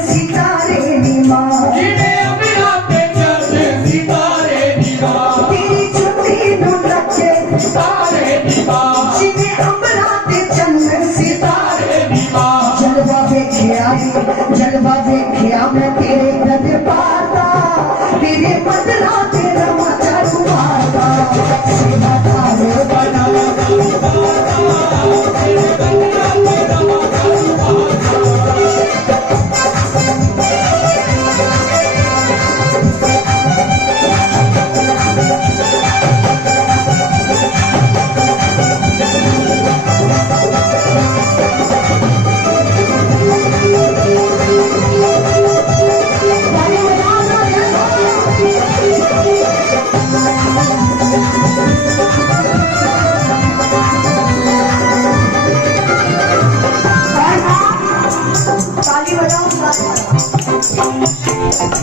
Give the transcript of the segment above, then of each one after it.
सितारे नी मां, जिन्हें अमला ते चलदे सितारे नी मां, तेरी चुन्नी नू नचे सितारे नी मां, जिन्हें अमला ते चलदे सितारे नी मां। जलवा देखिया मैं तेरे दरबार दा, तेरे बदला तेरा मचा मारदा, सेवा तारे बना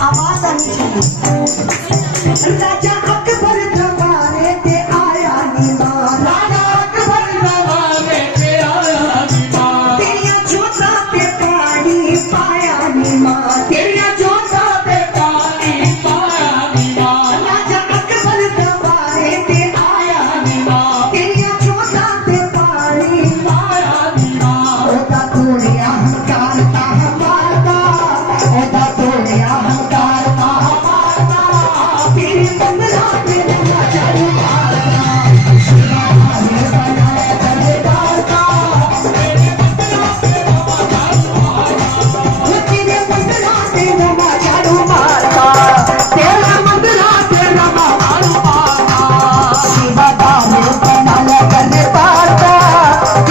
आवाज आनी चाहिए। राजा अकबर दरबारे ते आया नी मां, राजा अकबर दरबारे ते आया नी मां, तेरिया जोता पे पानी पाया नी मां, तेरिया जोता ते पानी पाया नी मां, राजा अकबर दरबारे ते आया नी मां, तेरिया जोता पे पानी पाया नी मां। ओदा तोड़े अहंकार ता मारदा, ओदा तोड़े अहंकार ता मारदा, तेरे बंदला तेरे मचारू मारदा, सेवा तारे बनाया दरबार दा, तेरे बंदला तेरा मचारू मारदा, तेरा बंदला तेरा मचारू मारदा, सेवा तारे बनाया दरबार दा,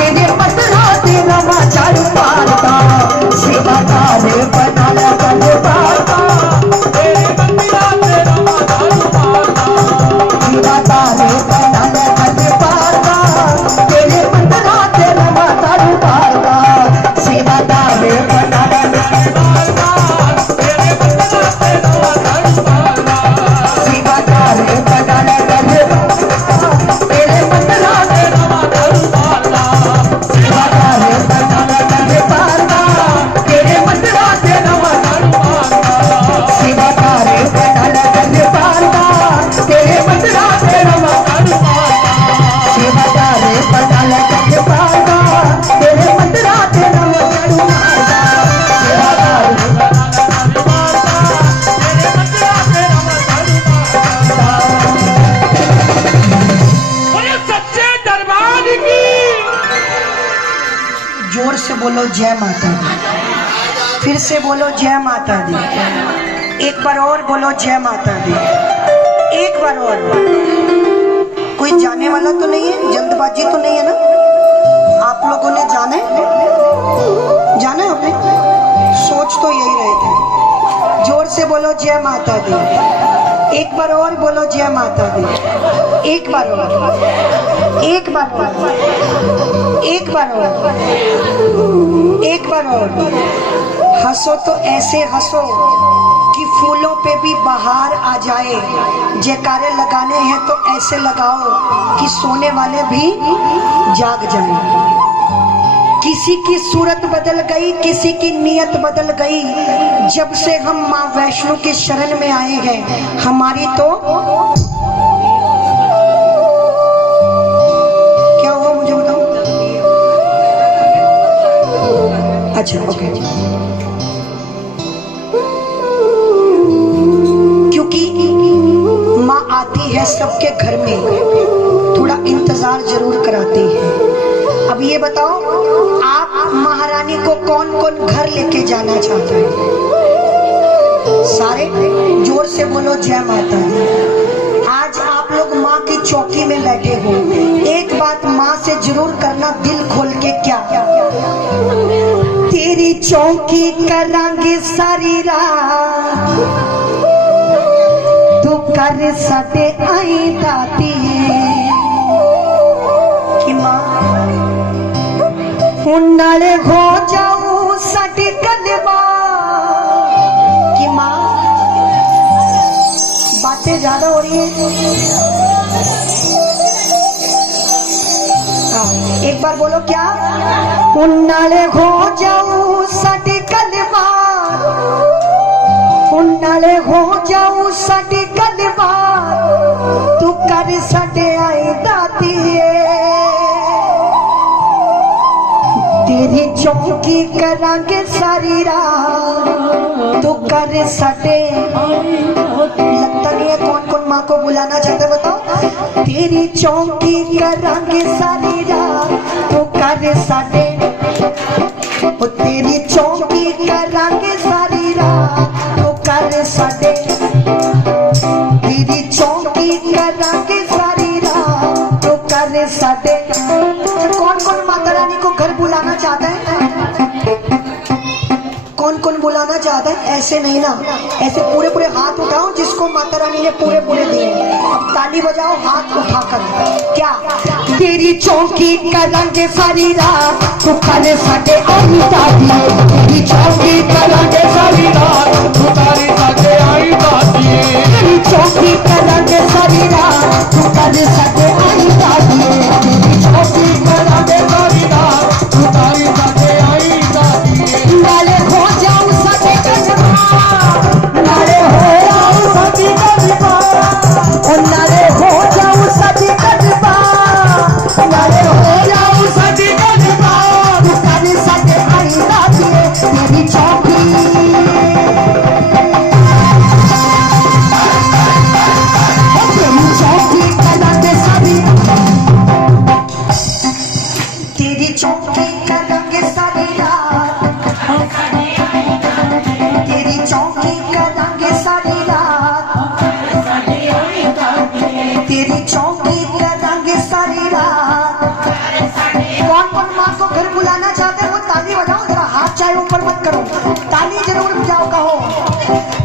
तेरे बंदला तेरा मचारू मारदा, सेवा तारे बनाया दरबार दा, तेरे बंदिला तेरा मचारू मारदा, सेवा तारे बनाया दरबार दा, तेरे बंदला तेरा मचारू मारदा, सेवा तारे बनाया दरबार दा, तेरे बंदिला तेरा मचारू मारदा, सेवा तारे बनाया दरबार दा, तेरे बंदला तेरा मचारू मारदा, सेवा तारे बनाया दरबार दा, तेरे बंदला तेरा मचारू मारदा, सेवा तारे बनाया दरबार दा, तेरे बंदला तेरा मचारू मारदा, सेवा तारे बनाया दरबार दा, तेरे बंदला तेरा मचारू मारदा, सेवा तारे बोले सच्चे दरबार की। जोर से बोलो जय माता दी, फिर से बोलो जय माता दी, एक बार और बोलो जय माता दी, एक बार और। कोई जाने वाला तो नहीं है, जल्दबाजी तो नहीं है ना? आप लोगों ने जाना है आपने? सोच तो यही रहे थे। जोर से बोलो जय माता दी, एक बार और बोलो जय माता दी, एक बार और, एक बार और, एक बार और, एक बार और। हंसो तो ऐसे हंसो कि फूलों पे भी बहार आ जाए, जयकारे लगाने हैं तो ऐसे लगाओ कि सोने वाले भी जाग जाएं। किसी की सूरत बदल गई, किसी की नीयत बदल गई, जब से हम माँ वैष्णो के शरण में आए हैं, हमारी तो क्या हुआ मुझे बताओ। अच्छा ओके, क्योंकि माँ आती है सबके घर में, थोड़ा इंतजार जरूर कराती है। अब ये बताओ, आप महारानी को कौन कौन घर लेके जाना चाहता है? सारे जोर से बोलो जय माता दी। आज आप लोग माँ की चौकी में बैठे हो, एक बात माँ से जरूर करना दिल खोल के, क्या तेरी चौकी करांगे सारी रात, तू कर सदे आई दाती कि माँ नाले हो जाऊं साडी कलमा कि माँ। बातें ज्यादा हो रही है, एक बार बोलो क्या, नाले हो जाऊं साडी कलमा नाले हो जाऊं साडी गलबात तू कर साडे आई दाती तेरी चौकी करांगे सारी रात तू कर साडे। लगता नहीं है कौन कौन माँ को बुलाना चाहते बताओ। तेरी चौकी करांगे सारी रात तू कर साडे ओ तेरी चौकी करांगे सारी रात तू कर साडे। तेरी चौकी करांगे सारी रात तू कर साडे। कौन कौन माता रानी को घर बुलाना चाहता है? कौन कौन बुलाना चाहता है? ऐसे नहीं ना, ऐसे पूरे पूरे हाथ उठाओ जिसको माता रानी ने पूरे पूरे दिए। अब ताली बजाओ हाथ उठाकर। क्या? तेरी चौकी करांगे सारी रात तू कर साडे आई दादी। तेरी चौकी करांगे सारी रात तू कर साडे आई दादी। तेरी चौकी करांगे सारी रात तू कर साडे आई दादी। तेरी चौकी करांगे सारी रात तू कर साडे आई दादी। नाले हो जाऊं साडे गजबा नाले हो जाऊं साडी गजबा ओ नाले हो जाऊं साडी गजबा नाले हो जाऊं साडी गजबा तू कर साडे आई दादी। तेरी चौकी तेरी चौकी करांगे सारी रात तेरी चौकी करांगे सारी रात तेरी चौकी करांगे सारी रात। कौन कौन माँ को घर बुलाना चाहते हैं वो ताली बजाओ जरा। हाथ चाहे ऊपर मत करो, ताली जरूर बजाओ। कहो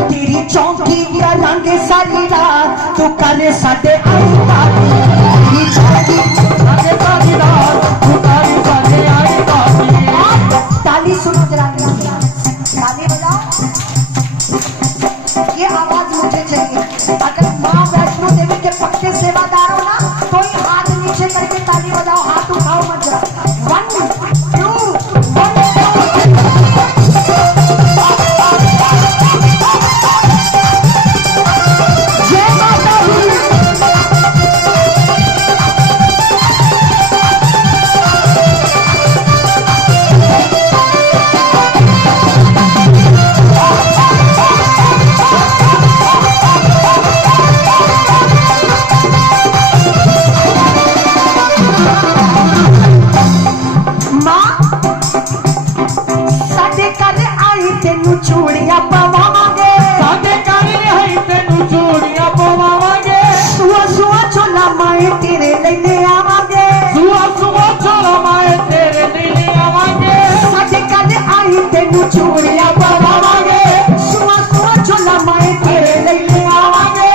तेरी चौकी करांगे सारी रात तू कर साडे आई दादी। तेरी चौकी करांगे सारी रात तू कर साडे आई दादी। ताली सुनो जरा, ताली बजाओ। ये आवाज मुझे चाहिए। अगर माँ वैष्णो देवी के पक्के सेवादार हो ना तो ही हाथ नीचे करके ताली बजाओ, हाथ उठाओ मत जरा। 1 2 1 जय माता दी। चूड़ियां पवावांगे साडे घर आई तेनू चूड़ियां पवावांगे। सुआ सुआ चोला माए तेरे लेने आवांगे। सुआ सुआ चोला माए तेरे लेने आवांगे। साडे घर आई तेनू चूड़ियां पवावांगे। सुआ सुआ चोला माए तेरे लेने आवांगे।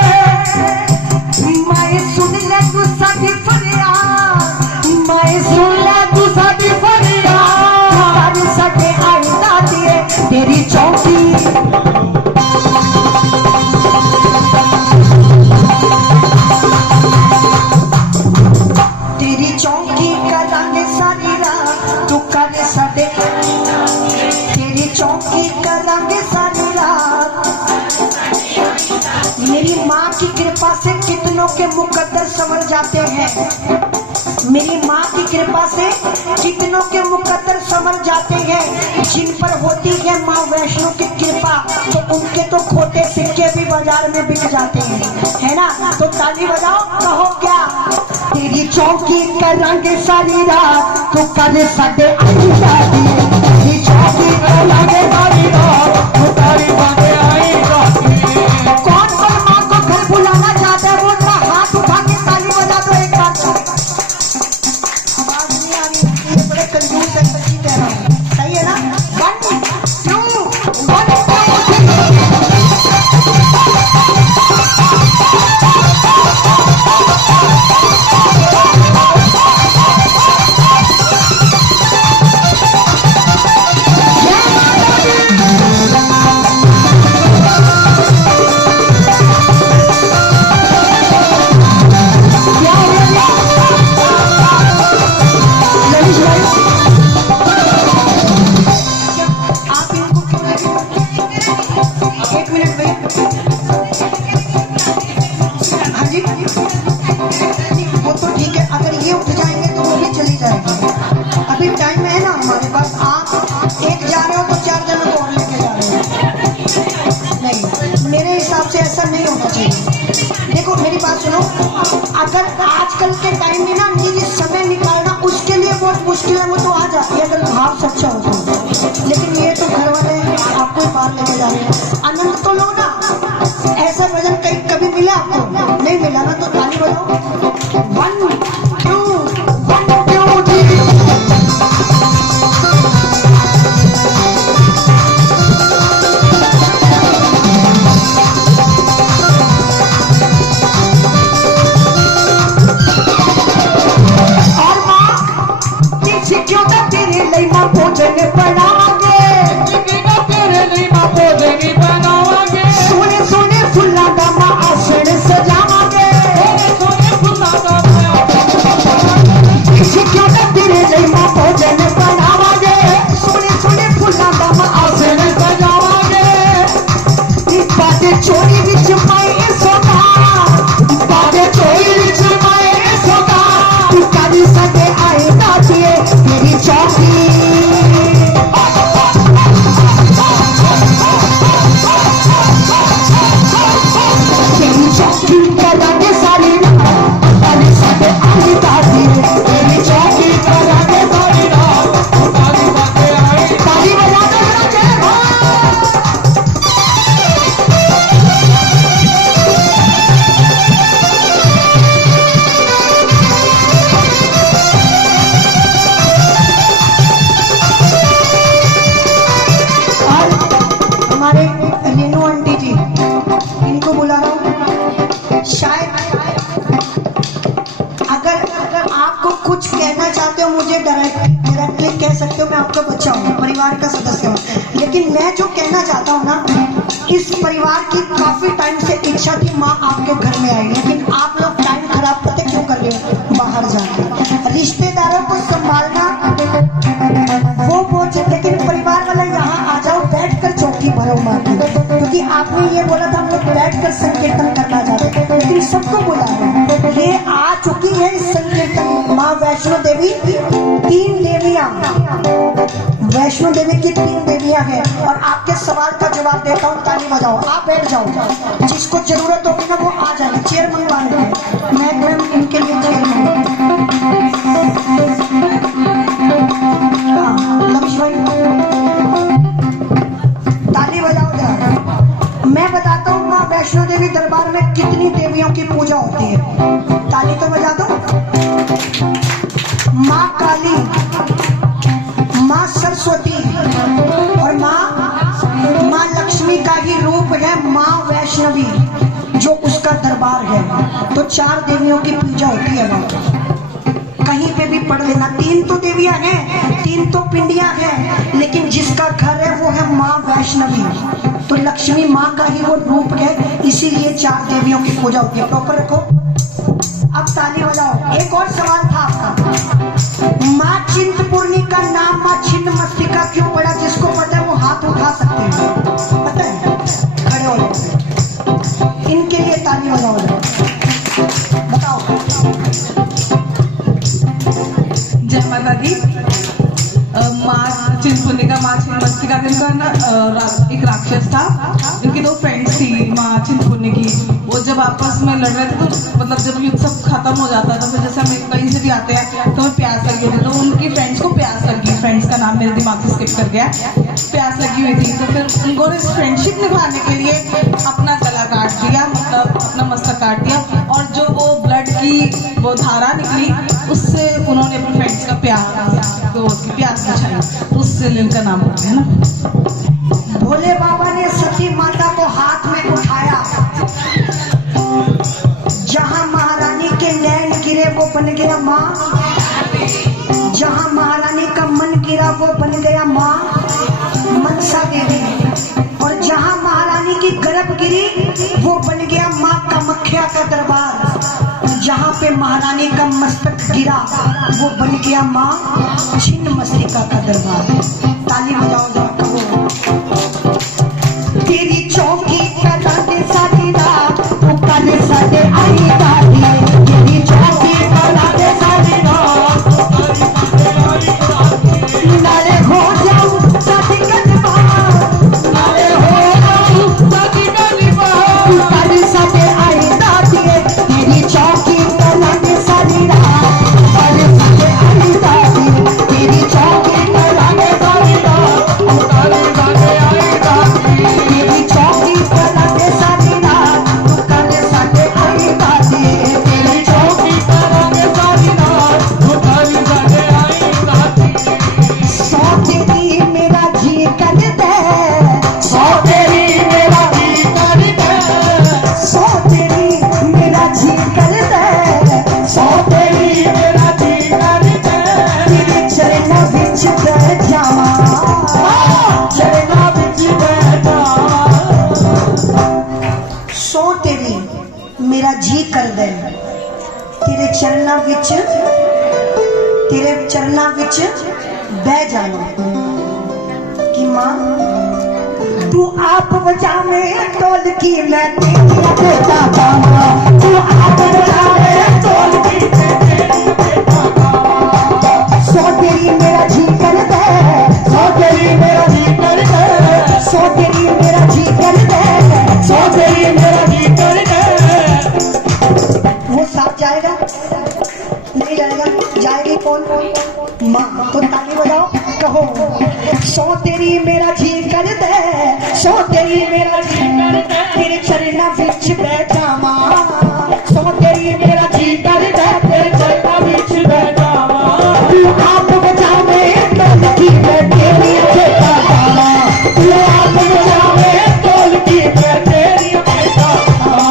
माए सुन ले तू साडी फरियाद माए सुन ले तू साडी फरियाद साडे आई दादी। तेरी चौकी तेरी चौकी करांगे सारी रात तू कर साडे। तेरी चौकी करांगे सारी रात। मेरी माँ की कृपा से कितनों के मुकद्दर संवर जाते हैं। मेरी माँ की कृपा से कितनों के मुकद्दर संवर जाते हैं। जिन पर होती है माँ वैष्णो की कृपा तो उनके तो खोटे सिक्के भी बाजार में बिक जाते हैं, है ना। तो ताली बजाओ, कहो क्या? तेरी चौकी करांगे सारी रात तू कर साडे आई दादी। तेरी चौकी करांगे सारी रात तू कर साडे आई दादी। कौन कौन माँ को घर बुलाना चाहता है वो हाथ उठा के ताली बजा दो एक बार। आवाज नहीं आ रही, ये बड़े कंजूस है, सच्ची कह रहा हूँ। सही है ना? 1 2 1 जय माता दी। एक मिनट भैया। हाँ जी, वो तो ठीक है, अगर ये उठ जाएंगे तो वो भी चली जाएगी। अभी टाइम है ना हमारे पास। आप एक जा रहे हो तो 4 जनों को और लेके जा रहे हो। नहीं, मेरे हिसाब से ऐसा नहीं होना चाहिए। देखो मेरी बात सुनो, अगर आजकल के टाइम में ना निजी समय निकालना उसके लिए बहुत मुश्किल है, वो तो आ जाती है अगर भाव सच्चा हो तो। लेकिन ये तो घर वाले आपको बाहर लेके जा रहे हैं, आनंद तो लो ना। ऐसा भजन कहीं कभी मिला आपको? नहीं मिला ना, तो ताली बजाओ। 1 2 1 2 3। भोजन बनावांगे, तेरे लिए मां भोजन बनावांगे, सोने सोने फुल्ला का मां आसन सजावांगे, सोने फुल्ला का क्यों ना तेरे लिए मां भोजन बनावांगे, सोने सोने फुल्ला का मां आसन सजावांगे। इस बातें चोरी विच पाए सोगा, बातें चोरी विच पाए सोगा, तू कभी सके आए ना दिए तेरी चौकी। रेनू आंटी जी, इनको बुला रहा हूँ। शायद अगर आपको कुछ कहना चाहते हो मुझे डायरेक्टली कह सकते हो, मैं आपका बच्चा हूँ, परिवार का सदस्य हूँ। लेकिन मैं जो कहना चाहता हूँ ना, इस परिवार की काफी टाइम से इच्छा थी माँ आपके घर में आए, लेकिन आप लोग टाइम खराब पता क्यों कर रहे हो? बाहर जाकर रिश्तेदारों को संभालना वो बहुत, लेकिन परिवार वाला यहाँ आ जाओ, बैठ कर चौकी भरो माँ की, क्योंकि आपने ये बोला था हम लोग बैठ कर संकीर्तन करना चाहते, लेकिन सबको बुला रहे। ये आ चुकी है संकीर्तन माँ वैष्णो देवी। 3 देवियाँ, वैष्णो देवी की 3 देवियाँ हैं। और आपके सवाल का जवाब देता हूँ, ताली बजाओ, आप बैठ जाओ, जिसको जरूरत होगी ना वो आ जाए। चेयर मंगवा रहे हैं, मैम इनके लिए चेयर ताली बजाओ जरा। मैं बताता हूँ माँ वैष्णो देवी दरबार में कितनी देवियों की पूजा होती है। ताली तो बजा दो। माँ काली, माँ सरस्वती और माँ लक्ष्मी का ही रूप है माँ वैष्णवी, जो उसका दरबार है। तो 4 देवियों की पूजा होती है वहाँ, कहीं पे भी पढ़ लेना। 3 तो देवियां हैं, 3 तो पिंडियां हैं, लेकिन जिसका घर है वो है माँ वैष्णवी। तो लक्ष्मी माँ का ही वो रूप है, इसीलिए 4 देवियों की पूजा होती है। प्रॉपर रखो। अब ताली बजाओ। एक और सवाल था आपका, माँ चिंतपूर्णी का नाम माँ छिन्न मस्तिका क्यों पड़ा? जिसको पता है वो हाथ उठा सकते हैं, पता है? खड़े हो जाओ, इनके लिए ताली बजाओ। बताओ। जय माता दी। माँ चिंतपूर्णी का, माँ छिन्नमस्तिका का ना एक राक्षस था। इनकी 2 फ्रेंड्स थी माँ चिंतपूर्णी की। वो जब आपस में लड़ रहे थे तो मतलब जब युद्ध सब खत्म हो जाता था, तो जैसे हम कहीं से भी आते हैं तो हमें प्यास लगी होती, तो उनकी फ्रेंड्स को प्यास लगी। फ्रेंड्स का नाम मेरे दिमाग से स्किप कर गया। प्यास लगी हुई थी, तो फिर उनको इस फ्रेंडशिप निभाने के लिए अपना गला काट दिया, मतलब अपना मस्तक काट दिया, और जो वो ब्लड की वो धारा निकली उससे उन्होंने अपने फ्रेंड्स का प्यार, तो उसकी प्यास बुझाई, तो उससे इनका नाम हो गया ना। भोले बाबा ने सती माता को हाथ में उठाया, जहां महारानी के नैन गिरे वो बन गया माँ, जहां महारानी का मन गिरा वो बन गया माँ मनसा देवी, और जहां महारानी की गर्भ गिरी वो बन गया माँ कामाख्या का दरबार, जहां पे महारानी का मस्तक गिरा वो बन गया माँ छिन्नमस्तिका का दरबार। ताली बजाओ जरा, कहो तेरी मेरा जी कर दे तेरे चरणा विच बह जाना कि मां तू आप बचावे ढोलकी मैं तेरी बेटा गावा तू आप बचावे ढोलकी मैं तेरी बेटा गावा सो तेरी मेरा जी कर दे सो तेरी मेरा जी कर दे सो तेरी मेरा जी कर दे सो तेरी मेरा जी कर दे। वो साथ जाएगा नहीं जाएगा? जाएगी कौन? माँ। तो ताली बजाओ, कहो सो तेरी मेरा जी कर दे सो तेरी मेरा जी कर दे तेरे चरणा विच बैठा मां सो तेरी मेरा जी कर दे तेरे चरणा विच बैठा मां तू आप बचावे ढोलकी मैं तेरी बेटा गावा तू आप बचावे ढोलकी मैं तेरी बेटा गावा।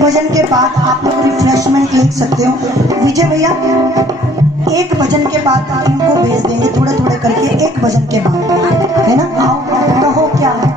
भजन के बाद आप लोग रिफ्रेशमेंट ले सकते हो। विजय भैया एक भजन के बाद इनको भेज देंगे थोड़े थोड़े करके, एक भजन के बाद, है ना? आओ कहो क्या है?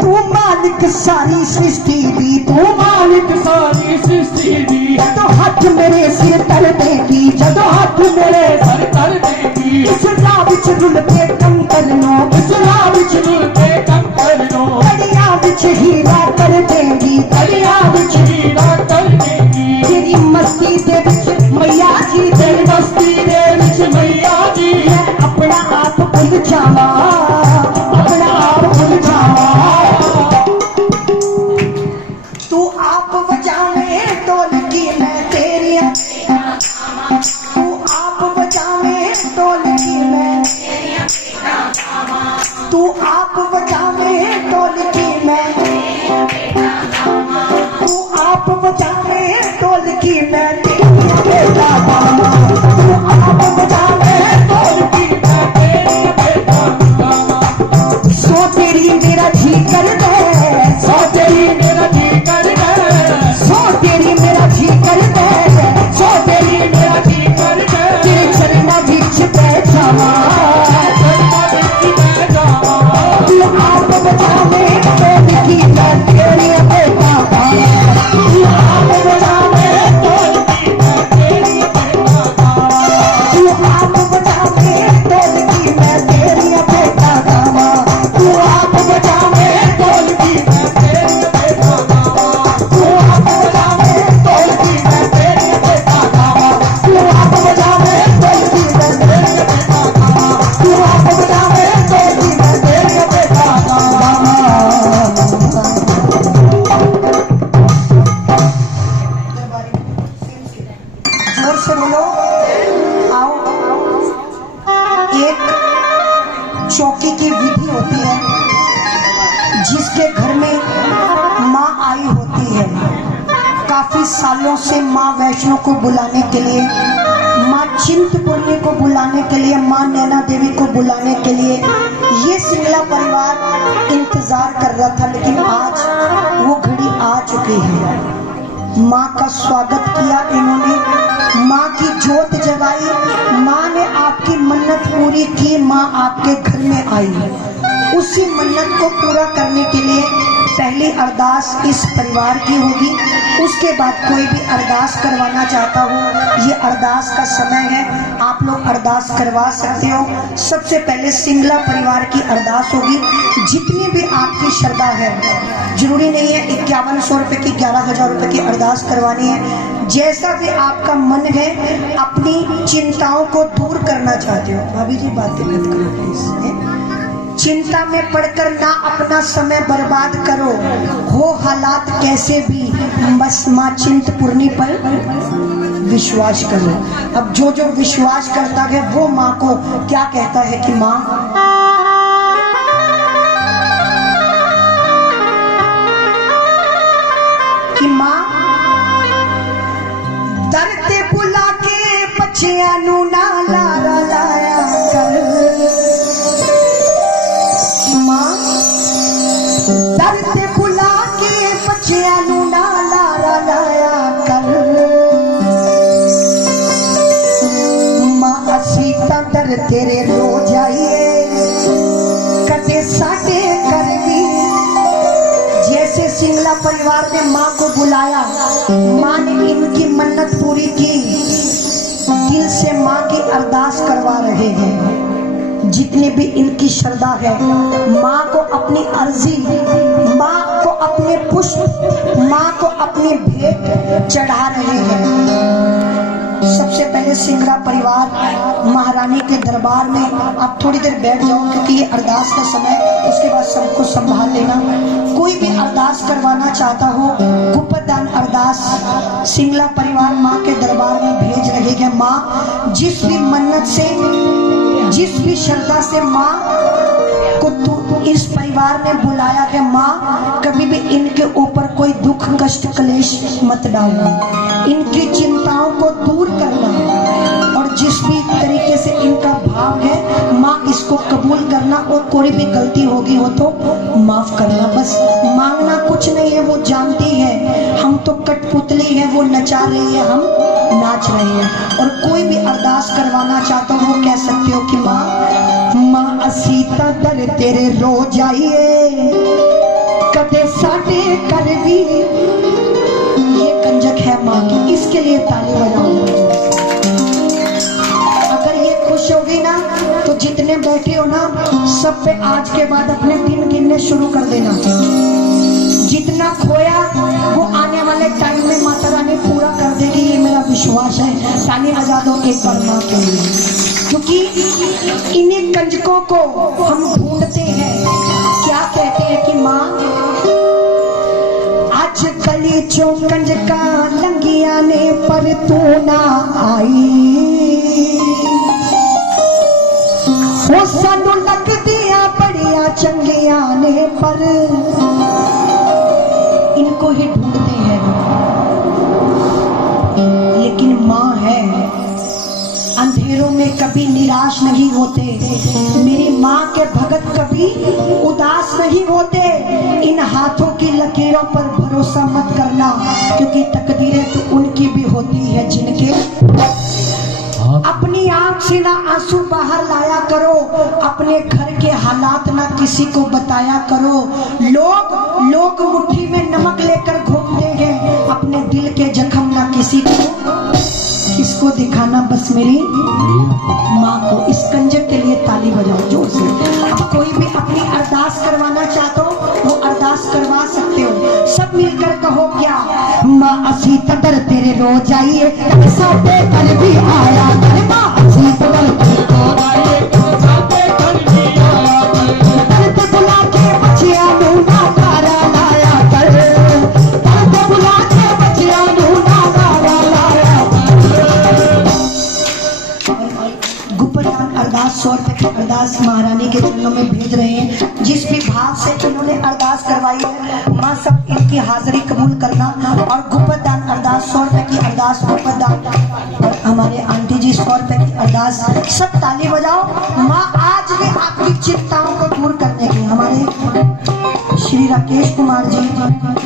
तू मालिक सारी सृष्टि दी तू मालिक सारी सृष्टि दी जदों हाथ मेरे सिर तर देगी जदों हाथ मेरे सर तर देगी इस राह विच रुल के कम करनो इस राह विच रुल के कम करनो दरिया विच हीरा कर देगी दरिया विच हीरा कर देगी तेरी मस्ती दे विच मैया जी तेरी मस्ती दे विच मैया जी मैं अपना आप भुल जावा अपना आप भुल जावा तू आप बजावे ढोलकी मैं तेरी तू आप बजावे ढोलकी मैं तू आप बजावे ढोलकी मैं तू आप बजावे ढोलकी मैं तेरी बेटा गावा तू आप बजावे ढोलकी मैं तेरी बेटा गावा सो तेरी मेरा जी कर दे सो तेरी मेरा जी कर दे सो तेरी मेरा जी कर दे सो तेरी मेरा जी कर दे तेरे चरणा विच बैठा तू आप बचावे ढोलकी मैं तेरी बेटा गावा तू आप बचावे ढोलकी मैं तेरी बेटा गावा तू आप बचावे ढोलकी मैं तेरी बेटा गावा तू आप बचावे ढोलकी मैं तेरी बेटा गावा तू आप बचावे ढोलकी मैं तेरी बेटा गावा तू आप बचावे ढोलकी मैं तेरी बेटा गावा तू आप बचावे ढोलकी मैं तेरी बेटा गावा। जोर से बोलो आओ। एक चौकी की विधि होती है जिसके घर में माँ आई होती है काफी सालों से माँ वैष्णो को बुलाने के लिए माँ चिंतपूर्णी को बुलाने के लिए माँ नैना देवी को बुलाने के लिए ये सिंगला परिवार इंतजार कर रहा था लेकिन आज वो घड़ी आ चुकी है। माँ का स्वागत किया इन्होंने, माँ की जोत जगाई, माँ ने आपकी मन्नत पूरी की, माँ आपके घर में आई। उसी मन्नत को पूरा करने के लिए पहली अरदास इस परिवार की होगी, उसके बाद कोई भी अरदास करवाना चाहता हो ये अरदास का समय है, आप लोग अरदास करवा सकते हो। सबसे पहले सिंगला परिवार की अरदास होगी, जितनी भी आपकी श्रद्धा है, जरूरी नहीं है 5100 रुपये की 11,000 रुपये की अरदास करवानी है, जैसा भी आपका मन है अपनी चिंताओं को दूर करना चाहते हो। भाभी जी बातें मत करो प्लीज, चिंता में पड़कर ना अपना समय बर्बाद करो, हो हालात कैसे भी, बस माँ चिंतपूर्णी पर विश्वास करो। अब जो जो विश्वास करता है वो माँ को क्या कहता है कि माँ कि मां दर ते बुला के बच्चियां नू ना लारा लाया कर। मां दर ते बुला के बच्चियां नू ना लारा लाया कर। मां असी तां दर तेरे रो जाइए कदे साडे कर भी। जैसे सिंगला परिवार ने माँ को बुलाया, माँ ने इनकी मन्नत पूरी की, दिल से माँ की अरदास करवा रहे हैं। जितने भी इनकी श्रद्धा है, माँ को अपनी अर्जी, माँ को अपने पुष्प, माँ को अपनी भेंट चढ़ा रहे हैं। सबसे पहले सिंगरा परिवार महारानी के दरबार में आप थोड़ी देर बैठ जाओ, क्योंकि ये अरदास का समय, उसके बाद सबको संभाल लेना। कोई भी अरदास करवाना चाहता हो, गुप्त दान अरदास सिंगला परिवार माँ के दरबार में भेज रहे हैं। माँ जिस भी मन्नत से, जिस भी श्रद्धा से माँ को तू इस परिवार ने बुलाया है, माँ कभी भी इनके ऊपर कोई दुख कष्ट क्लेश मत डालना, इनकी चिंताओं को दूर करना, और जिस भी तरीके से इनका भाव है माँ इसको कबूल करना, और कोई भी गलती होगी हो तो माफ करना। बस मांगना कुछ नहीं है, वो जानती है हम तो कठपुतली है, वो नचा रही है, हम नाच रहे हैं। और कोई भी अरदास करवाना चाहता हो, वो कह सकते हो कि माँ असी ता दर तेरे रो जाइए कदे साडे कर भी। ये कंजक है माँ की, इसके लिए ताली बजाओ। अगर ये खुश होगी ना तो जितने बैठे हो ना, सब पे आज के बाद अपने दिन गिनने शुरू कर देना। जितना खोया वो आने वाले टाइम में माता रानी पूरा कर देगी, ये मेरा विश्वास है। ताली बजा दो एक बार माँ के लिए, क्योंकि इन्हीं कंजकों को हम ढूंढते हैं। क्या कहते हैं कि माँ आज गली चो कंजका लंगिया ने पर तू ना आई, वो सानू लग दिया बड़िया चंगिया ने पर। इनको ही ढूंढते हैं, लेकिन माँ है, अंधेरों में कभी निराश नहीं होते। मेरी माँ के भगत कभी उदास नहीं होते। इन हाथों की लकीरों पर भरोसा मत करना, क्योंकि तकदीरें तो उनकी भी होती है जिनके। अपनी आंख से ना आंसू बाहर लाया करो, अपने घर के हालात ना किसी को बताया करो। लोग मुट्ठी में नमक लेकर घूमते हैं, अपने दिल के जख्म ना किसी को, किसको दिखाना, बस मेरी माँ को। इस कंजक के लिए ताली बजाओ जोर से। अब कोई भी अपनी अरदास करवाना चाहते हो, वो अरदास करवा सकते हो। सब मिलकर कहो क्या, माँ असी तदर तेरे रो जाइए साथे कर भी आया कर। माँ असी तदर तेरे रो जाइए साथे कर भी आया कर। दर्द बुला के बच्चियां नू ना लारा लाया कर, दर्द बुला के बच्चियां नू ना लारा लाया कर। गुप्तदान अरदास 100 रुपए की अरदास महारानी के चरणों में भेज रहे हैं। जिस भी भाव से इन्होंने अरदास करवाई है, माँ सब इनकी हाजिरी कबूल करना। और गुप्तदान अरदास 100 रुपए की अरदास गुप्तदान, और हमारे आंटी जी 100 रुपए की अरदास। सब ताली बजाओ। माँ आज भी आपकी चिंताओं को दूर करने की, हमारे श्री राकेश कुमार जी,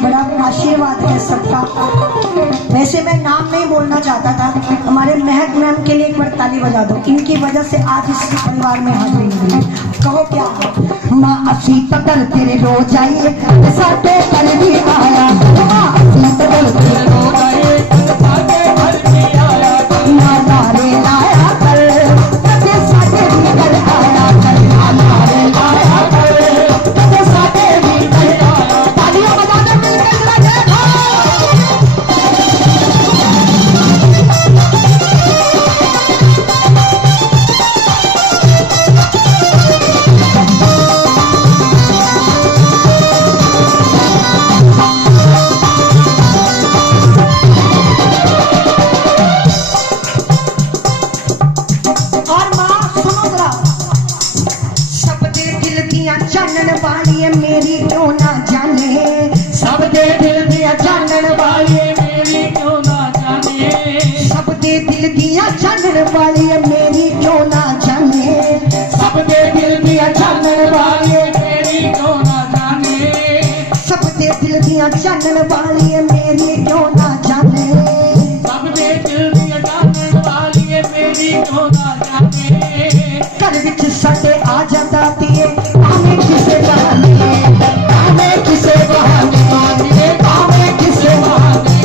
बड़ा आशीर्वाद है सबका। वैसे मैं नाम नहीं बोलना चाहता था, हमारे महक मैम के लिए एक बार ताली बजा दो। इनकी वजह से आज इस परिवार में हाजिरी मिली। कहो क्या, माँ असी तदर तेरे रो जाइए साथे कर भी आया। माँ असी तदर तेरे रो जाइए साथे कर भी आया। माँ नारे लाया कर कदे साथे भी कर आया कर। माँ नारे लाया कर कदे साथे भी कर आया। तालियां बजाकर मिलकर लगे। जानन वाली है मेरी क्यों ना जाने, सब दे दिल दिया जानन वाली। जानने वाली है मेरी क्यों ना जाने, सबके दिल दिया जानने वाली मेरी क्यों ना जाने, सबके दिल दिया जानने वाली है मेरी क्यों ना जाने, सबके दिल दिया जानने वाली मेरी क्यों ना जाने। घर विच साडे आ जाता दिए आवे किसे बहाने, आवे किसे बहाने, आवे किसे बहाने,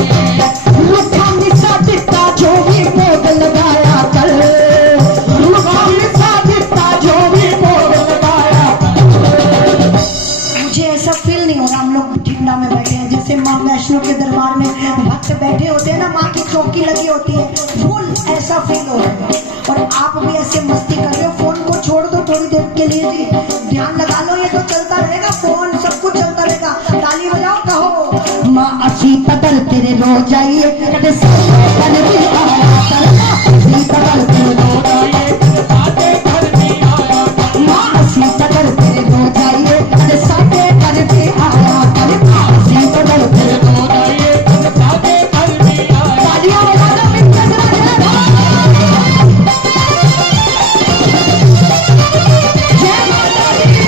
रुखा मिसा दिता जो भी भोग लगाया कर, रुखा मिसा दिता जो भी भोग लगाया कर। मुझे ऐसा फील नहीं हो रहा हम लोग ठिंडा में बैठे हैं जैसे माँ वैष्णो के दरबार में भक्त बैठे होते हैं ना, माँ की चौकी लगी होती है, फुल ऐसा फील हो रहा है। और आप भी ऐसे मस्ती कर रहे हो, फोन को छोड़ दो थोड़ी देर के लिए जी, ध्यान लगा लो, ये तो चलता रहेगा, फोन सब कुछ चलता रहेगा, ताली बजाओ कहो माँ असी कदर तेरे रो जाइए कदे सारे भी आया कर, असी कदर तेरे रो जाइए साथे घर भी आया कर, माँ असी कदर तेरे रो जाइए कदे सारे घर भी आया कर, असी कदर तेरे रो जाइए साथे घर भी आया। तालियां बजा दो मिलके जरा जय माता दी।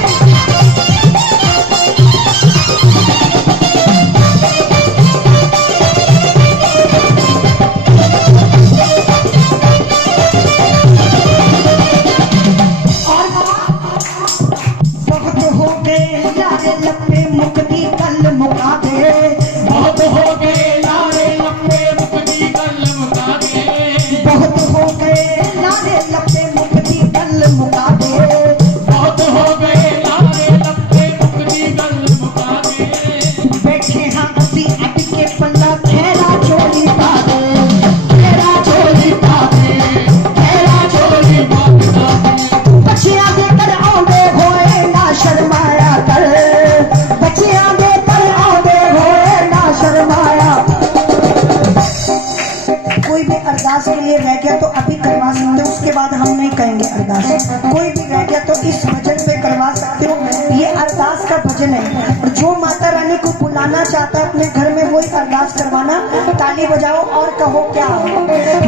बहुत हो गए लारे लपे मुक्ति कल मुका दे, बहुत हो गए लारे लंबे मुक्ति कल मुका दे, बहुत हो गए लारे लपे मुक्ति कल मुका दे, बहुत हो गए लारे लंबे मुक्ति कल मुका दे। बैठे हाँ असी अट के पल्ला ठहरा चोली पा दे, ठहरा चोली पा दे, ठहरा चोली पा दे, बच्चियां देकर आउंदे होए ना शर्माया कर, बच्चियां देकर आउंदे होए ना शर्माया। कोई भी अरदास के लिए रह गया तो अभी करवा सकते हो, उसके बाद हम नहीं कहेंगे अरदास। कोई भी रह गया तो इस भजन पे करवा सकते हो, ये अरदास का भजन है। और जो माता रानी को बुलाना चाहता है अपने घर में वही अरदास करवाना, ताली बजाओ और कहो क्या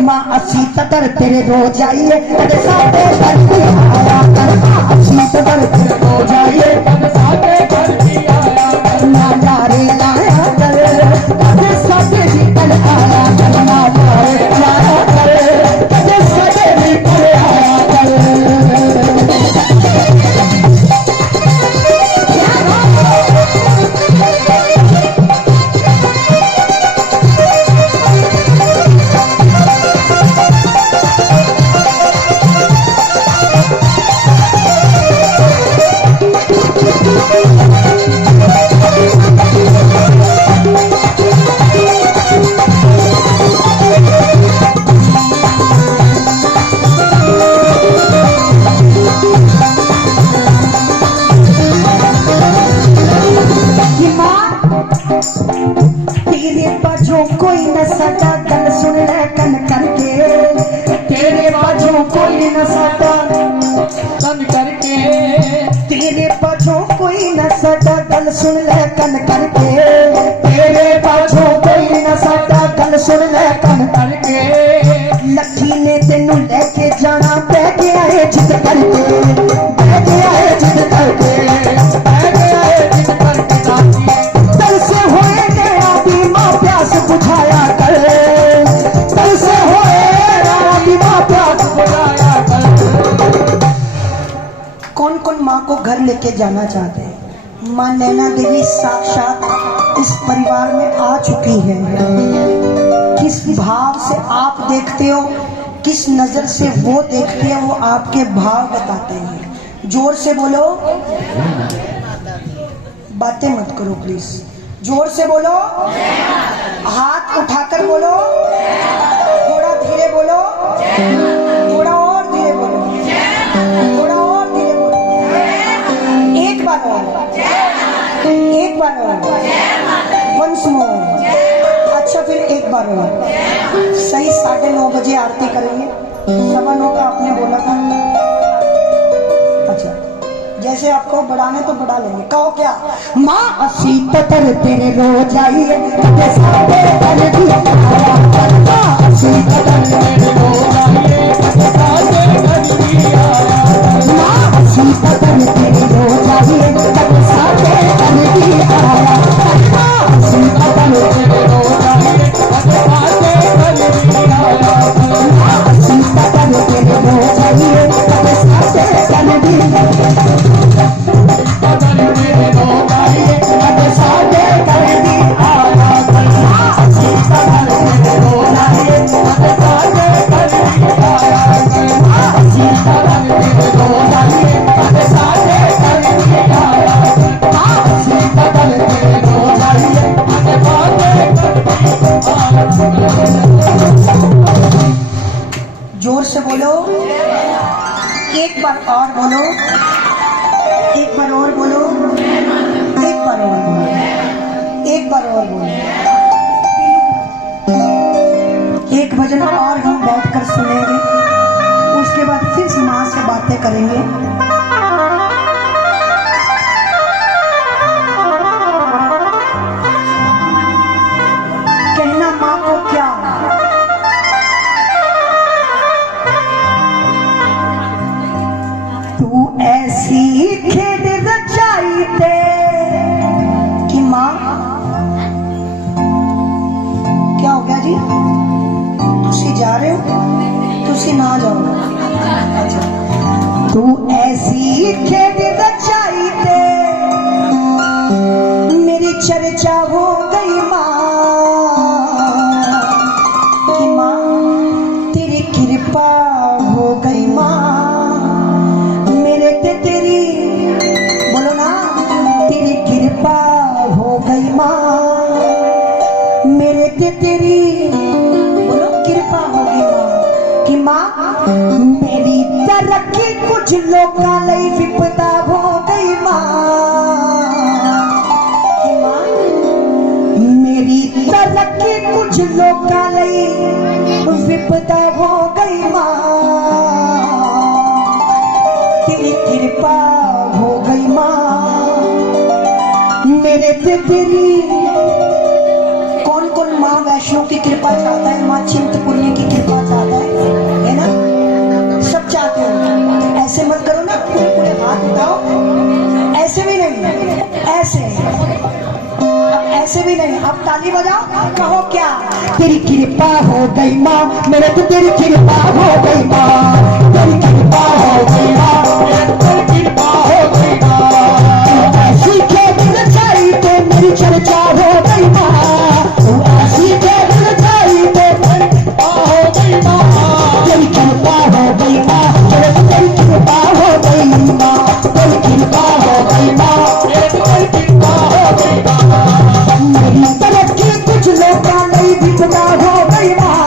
माँ असी कदर तेरे रो जाइए अरे साथे घर भी आया कर, माँ असी कदर तेरे रो जाइए कल साथे घर भी आया कर, ना नारे लाया कर, अरे साथे भी कल आया कर, ना नारे लाया कर, अरे साथे भी कल आया कर। तेरे बाजों कोई न सटा गल सुन ले कन करके, तेरे बाजों कोई न सटा कन करके, तेरे बाजों कोई न सटा गल सुन ले कन करके, तेरे बाजों कोई न सटा गल सुन ले कन करके, लठी ने तेनू लेके जाना बह गया है जिद करके, बह गया है जिद करके, बह गया है जिद करके दासी, तल से होए गया भी माँ प्यास बुझाया कर, तल से होए गया भी माँ प्यास बुलाया कर। कौन कौन माँ को घर लेके जाना चाहते हैं? माँ नैना देवी साक्षात इस परिवार में आ चुकी है। किस भाव से आप देखते हो, किस नजर से वो देखते हैं, वो आपके भाव बताते हैं। जोर से बोलो, बातें मत करो प्लीज, जोर से बोलो, हाथ उठाकर बोलो, थोड़ा धीरे बोलो, थोड़ा और धीरे बोलो, थोड़ा और धीरे बोलो, एक बार और, एक बार और, वंस मोर। अच्छा फिर एक बार और, सही 9:30 बजे आरती करेंगे, 9:15 का आपने बोला था। अच्छा जैसे जैसे आपको बढ़ाने तो बढ़ा लेंगे। कहो क्या? माँ असी पतर तेरे रोज आइए कदे साथे कर दी आया करता असी पतर तेरे रोज आइए कदे साथे कर दी आया माँ असी पतर तेरे रोज आइए कदे साथे कर दी आया करता असी पतर तेरे रोज आइए कदे साथे कर दी आया माँ असी पतर तेरे रोज आइए कदे साथे कर दी जोर से बोलो, एक बार और बोलो, एक बार और बोलो, एक बार और बोलो, एक बार और बोलो। एक भजन और हम बैठकर सुनेंगे, उसके बाद फिर माँ से बातें करेंगे। कहना माँ को क्या? तू ऐसी खेद रचाई थे कि माँ क्या हो गया जी? तुसी जा रहे हो? तुसी ना जाओ। अच्छा, तू ऐसी खेद रचाई थे मेरी चर्चा हो गई माँ कि माँ तेरी कृपा हो गई माँ तेरी, बोलो ना, तेरी कृपा हो गई माँ मेरे ते तेरी, बोलो कृपा हो गई माँ कि माँ मेरी तरक्की कुछ लोगों लई विपदा हो गई माँ कि माँ मेरी तरक्की कुछ लोगों लई विपदा हो गई माँ तेरी कृपा हो गई माँ मेरे पे तेरी। कौन कौन माँ वैष्णो की कृपा चाहता है? माँ चिंतपूर्णी की कृपा चाहता है ना? सब चाहते हो। ऐसे मत करो ना, पूरे पूरे हाथ उठाओ, ऐसे भी नहीं, ऐसे, अब ऐसे भी नहीं, अब ताली बजाओ, कहो क्या? तेरी कृपा हो गई माँ मेरे तो तेरी कृपा हो गई माँ तेरी कृपा हो गई माँ मेरी चर्चा हो गई माँ तू ऐसी खेद रचाई तो मेरी कृपा हो गई माँ तेरी कृपा हो गई माँ तेरी कृपा हो गई माँ तेरी कृपा हो गई माँ तेरी कृपा हो गई माँ मेरी तरक्की कुछ लोगों नहीं विपदा हो गई माँ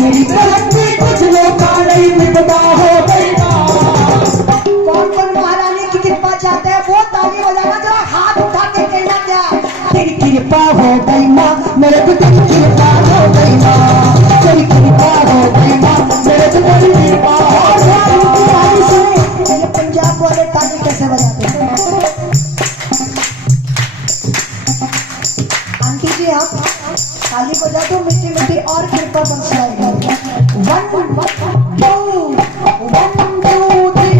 मेरी तरक्की कुछ लोगों नहीं विपदा हो गई माँ। कौन कौन महारानी की कृपा चाहते हैं वो ताली बजाना, जरा हाथ उठा के कहना क्या? तेरी कृपा हो गई माँ मेरे को तेरी कृपा हो गई माँ तेरी कृपा हो गई माँ मेरे को तेरी कृपा हो गई माँ। ये पंजाब वाले ताली कैसे बजाते हैं? आंटी जी आप ताली बजा दो, मीठी मीठी और कृपा बरसाएगी। 1 2 1 2 3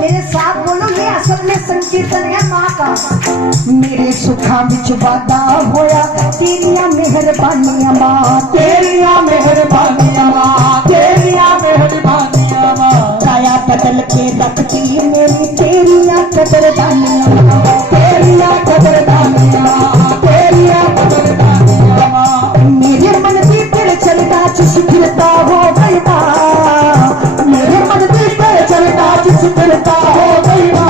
मेरे साथ बोलो, ये असल में संकीर्तन है माँ का। मेरे सुखा बिच वादा होया तेरिया मेहरबानियां माँ तेरिया मेहरबानियां माँ तेरिया मेहरबानियां माँ काया तक बदल के रखती मेरी तेरिया कदरदानियां, तेरिया कदरदानियां, तेरिया कदरदानियां। मेरे मन की तेरे चलता जिस फिरता हो गई ना, मेरे मन की तेरे चलता जिस फिरता हो गई ना।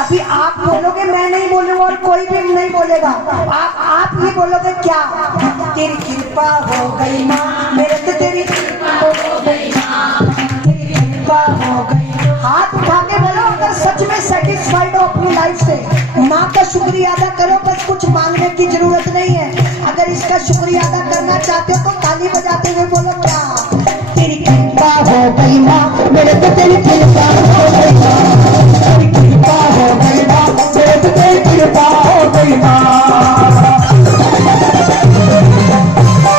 अभी आप बोलोगे, मैं नहीं बोलूंगा और कोई भी नहीं बोलेगा। आप ही बोलोगे क्या? तेरी कृपा हो गई माँ, मेरे तो तेरी कृपा हो गई माँ, तेरी कृपा हो गई। हाथ उठा के बोलो अगर सच में सेटिस्फाइड हो अपनी लाइफ से, माँ का शुक्रिया अदा करो। बस कुछ मांगने की जरूरत नहीं है। अगर इसका शुक्रिया अदा करना चाहते हो तो ताली बजाते हुए बोलो क्या? तेरी कृपा हो गई माँ, मेरे तो तेरी कृपा हो गई माँ, तेरी कृपा हो गई माँ, मेरे तो तेरी कृपा हो गई माँ।